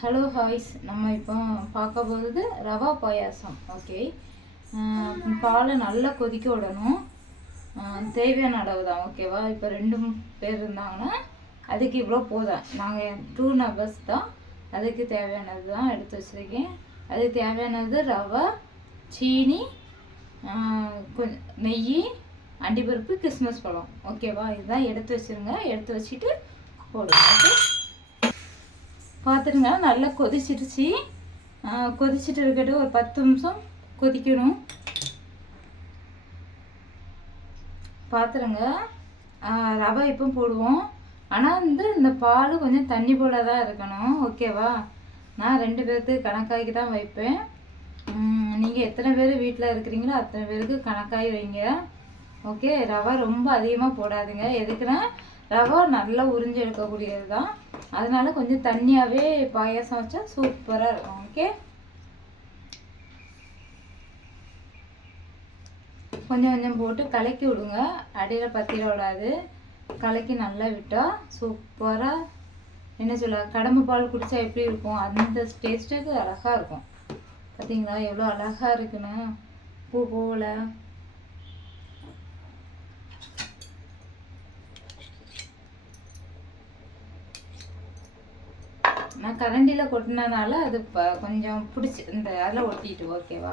Hello ஹாய்ஸ், நம்ம இப்போ பார்க்க போகிறது ரவா பாயாசம். ஓகே, பாலை நல்லா கொதிக்க விடணும். தேவையான அளவு தான். ஓகேவா? இப்போ 2 பேர் இருந்தாங்கன்னா அதுக்கு இவ்வளோ போதும். நாங்கள் 2 நபர்ஸ் தான். அதுக்கு தேவையானது தான் எடுத்து வச்சுருக்கேன். அதுக்கு தேவையானது ரவை, சீனி, கொஞ்சம் நெய், அண்டிப்பருப்பு, கிஸ்மிஸ் பழம். ஓகேவா? இதுதான் எடுத்து வச்சுருங்க. எடுத்து வச்சுட்டு போடுங்க. ஓகே, பார்த்துருங்க. நல்லா கொதிச்சிருச்சு. கொதிச்சுட்டு இருக்கட்டு ஒரு 10 நிமிஷம் கொதிக்கணும். பார்த்துருங்க. ரவை இப்போ போடுவோம். ஆனால் இந்த பால் கொஞ்சம் தண்ணி போல தான் இருக்கணும். ஓகேவா? நான் 2 பேருக்கு கணக்காக்கி தான் வைப்பேன். நீங்கள் எத்தனை பேர் வீட்டில் இருக்கிறீங்களோ அத்தனை பேருக்கு கணக்காகி வைங்க. ஓகே, ரவை ரொம்ப அதிகமாக போடாதுங்க. எதுக்குன்னா ரவை நல்லா உறிஞ்சி எடுக்கக்கூடியது தான். அதனால கொஞ்சம் தண்ணியாகவே பாயாசம் வச்சா சூப்பராக இருக்கும். ஓகே, கொஞ்சம் கொஞ்சம் போட்டு கலக்கி விடுங்க. அடியில் பத்திர விடாது. கலக்கி நல்லா விட்டால் சூப்பராக, என்ன சொல்ல, கடம்பு பால் குடித்தா எப்படி இருக்கும் அந்த டேஸ்ட்டுக்கு அழகாக இருக்கும். பார்த்தீங்களா எவ்வளோ அழகாக இருக்குன்னு? பூ போல நான் கரண்டியில் கொட்டினதுனால அது கொஞ்சம் பிடிச்சி இந்த அதில் ஒட்டிட்டு. ஓகேவா?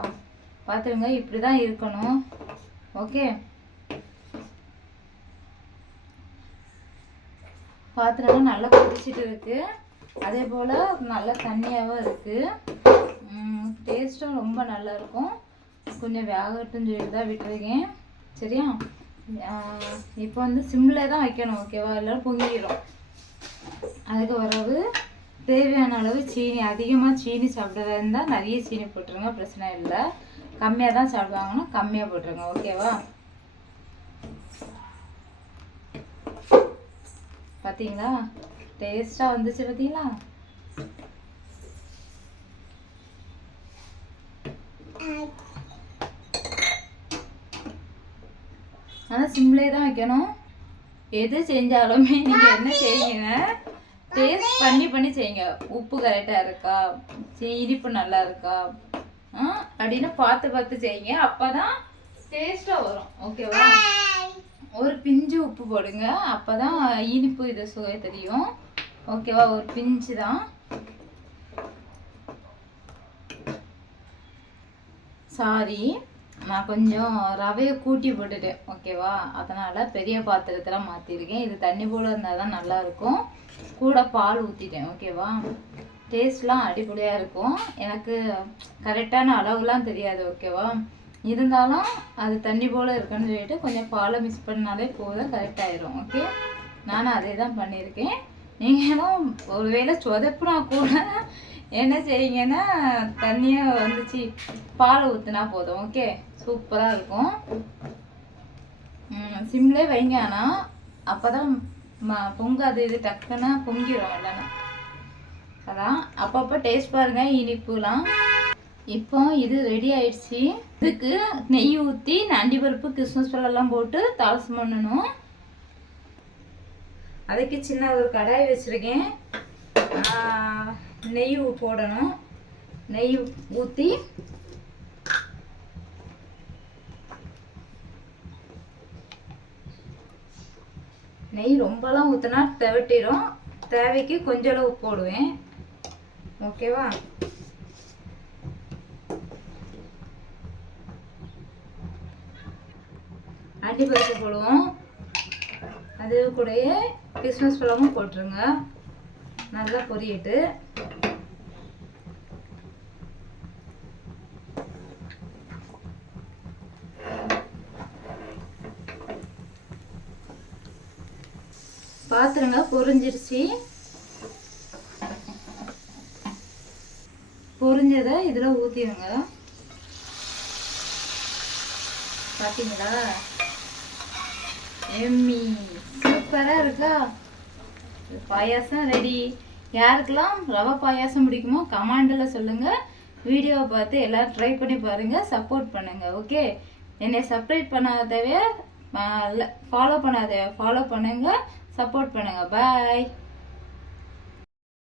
பார்த்துருங்க, இப்படி தான் இருக்கணும். ஓகே, பார்த்துருங்க. நல்லா பிடிச்சிட்டு இருக்கு. அதே போல் நல்லா தண்ணியாகவும் இருக்குது. டேஸ்ட்டும் ரொம்ப நல்லா இருக்கும். கொஞ்சம் வேகட்டும்னு சொல்லிட்டு தான் விட்டுருக்கேன். சரியா? இப்போ சிம்மில் தான் வைக்கணும். ஓகேவா? எல்லோரும் பொங்கிடும். அதுக்கு வரவு தேவையான அளவு சீனி. அதிகமாக சீனி சாப்பிட்றதா இருந்தால் நிறைய சீனி போட்டுருங்க, பிரச்சனை இல்லை. கம்மியாக தான் சாப்பிடுவாங்கன்னா கம்மியாக போட்டுருங்க. ஓகேவா? பார்த்தீங்களா டேஸ்ட்டாக வந்துச்சு? பார்த்தீங்களா? ஆனால் சிம்லே தான் வைக்கணும். எது செஞ்சாலுமே நீங்கள் என்ன செய்யுங்க, டேஸ்ட் பண்ணி செய்யுங்க. உப்பு கரெக்டாக இருக்கா, இனிப்பு நல்லா இருக்கா அப்படின்னு பார்த்து செய்யுங்க. அப்போ தான் டேஸ்ட்டாக வரும். ஓகேவா? ஒரு பிஞ்சு உப்பு போடுங்க. அப்போ தான் இனிப்பு இது சுவை தெரியும். ஓகேவா? ஒரு பிஞ்சு தான். சாரி, நான் கொஞ்சம் ரவையை கூட்டி போட்டுட்டேன். ஓகேவா? அதனால் பெரிய பாத்திரத்தில் மாற்றிருக்கேன். இது தண்ணி போல் இருந்தால் தான் நல்லாயிருக்கும். கூட பால் ஊற்றிட்டேன். ஓகேவா? டேஸ்ட்லாம் அடிப்படையாக இருக்கும். எனக்கு கரெக்டான அளவுலாம் தெரியாது. ஓகேவா? இருந்தாலும் அது தண்ணி போல் இருக்குன்னு சொல்லிட்டு கொஞ்சம் பாலை மிக்ஸ் பண்ணாலே போதும், கரெக்டாகிடும். ஓகே, நானும் அதே தான் பண்ணியிருக்கேன். நீங்களும் ஒரு வேளை சொதப்புனா கூட என்ன செய்யுங்கன்னா தண்ணியை வந்துச்சு பால் ஊற்றினா போதும். ஓகே, சூப்பராக இருக்கும். சிம்லே வைங்க. ஆனால் அப்போ தான் பொங்காது. இது டக்குன்னா பொங்கிடும் இல்லைன்னா. அதான் அப்பப்போ டேஸ்ட் பாருங்கள் இனிப்புலாம். இப்போ இது ரெடி ஆயிடுச்சு. இதுக்கு நெய் ஊற்றி அண்டிப்பருப்பு, கிஸ்மிஸ் பழம்லாம் போட்டு தாளசம் பண்ணணும். அதுக்கு சின்ன ஒரு கடாய் வச்சுருக்கேன். நெய் போடணும். நெய் ஊற்றி நெய் ரொம்பலாம் ஊற்றினா தவிட்டிடும். தேவைக்கு கொஞ்சம் அளவு போடுவேன். ஓகேவா? அண்டிப்பருப்பு போடுவோம். அது கூடயே கிஸ்மிஸ் பழமும் போட்டுருங்க. நல்லா பொரியட்டு. பார்த்துருங்க, பொரிஞ்சிருச்சு. பொரிஞ்சதை இதில் ஊற்றிடுங்க. பார்த்தீங்களா? எம்மி சூப்பராக இருக்கா? பாயாசம் ரெடி. யாருக்கெல்லாம் ரவை பாயாசம் பிடிக்குமோ கமெண்டில் சொல்லுங்கள். வீடியோவை பார்த்து எல்லோரும் ட்ரை பண்ணி பாருங்கள், சப்போர்ட் பண்ணுங்கள். ஓகே, என்னை சப்ஸ்கிரைப் பண்ணாதவே ஃபாலோ பண்ணுங்கள், சப்போர்ட் பண்ணுங்கள். பாய்.